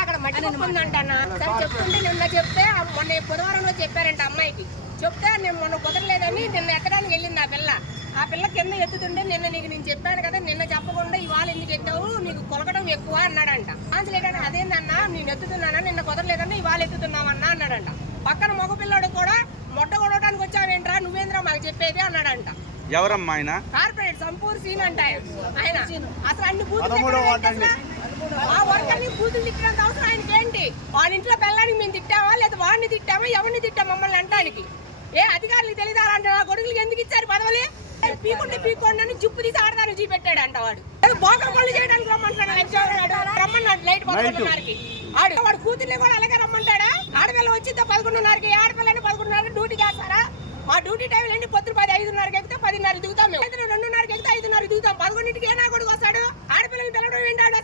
అక్కడ మట్టి ఉందంట సరే చెప్తుంటే నిన్న చెప్తే మొన్న బుధవారంలో చెప్పారంట అమ్మాయికి చెప్తే నేను మొన్న కుదరలేదని నిన్న ఎక్కడానికి వెళ్ళింది ఆ పిల్ల ఆ పిల్ల కింద ఎత్తుతుంటే నిన్న నీకు నేను చెప్పాను కదా నిన్న చెప్పకుండా ఇవాళ ఎందుకు ఎత్తావు నీకు కొలకడం ఎక్కువ అన్నాడంట ఆన్సలేటంటే అదేందన్నా నేను ఎత్తుతున్నానా నిన్న కుదరలేదని ఇవాళ ఎత్తుతున్నామన్నా అన్నాడంట పక్కన మగ పిల్లాడు కూడా మొట్ట కొడవడానికి వచ్చావేంట్రా నువ్వేంద్రా మాకు చెప్పేది అన్నాడంట. ఎవరమ్మా ఆయన? కార్పొరేట్ సంపూర్ సీన్ అంట ఆయన. అసలు అన్ని బూతులు తిట్టినంత అవసరం ఆయనకి ఏంటి? ఇంట్లో మేము తిట్టామా? లేదా వాడిని తిట్టామా? ఎవరిని తిట్టాం మమ్మల్ని అంటానికి ఏ అధికారులకు తెలియదు అలాంటి నా కొడుకులకి ఎందుకు ఇచ్చారు పదవులు? ఏ, పీకుంటే పీకోండి అని జిప్పు తీసి ఆడదాన్ని చూపెట్టాడు అంట వాడు. ఏదో బోకర్ పనులు చేయడానికి రమ్మన్నాడు లైట్ పదకొండున్నరకి. ఆడు వాడు కూతుర్ని కూడా అలాగే రమ్మంటాడా? ఆడపిల్ల వచ్చిందో పదకొండున్నరకి ఆడపిల్లని డ్యూటీ టైం అండి పొద్దు పది ఐదున్నరకి ఎక్కితే పదిన్నర దిగుతాం మేము. రెండున్నరకి ఎక్కితే ఐదున్నర దిగుతాం. పదకొండింటికి ఏనా నా కొడుకు వస్తాడు ఆడపిల్లలు పిల్లడం ఏంటాడు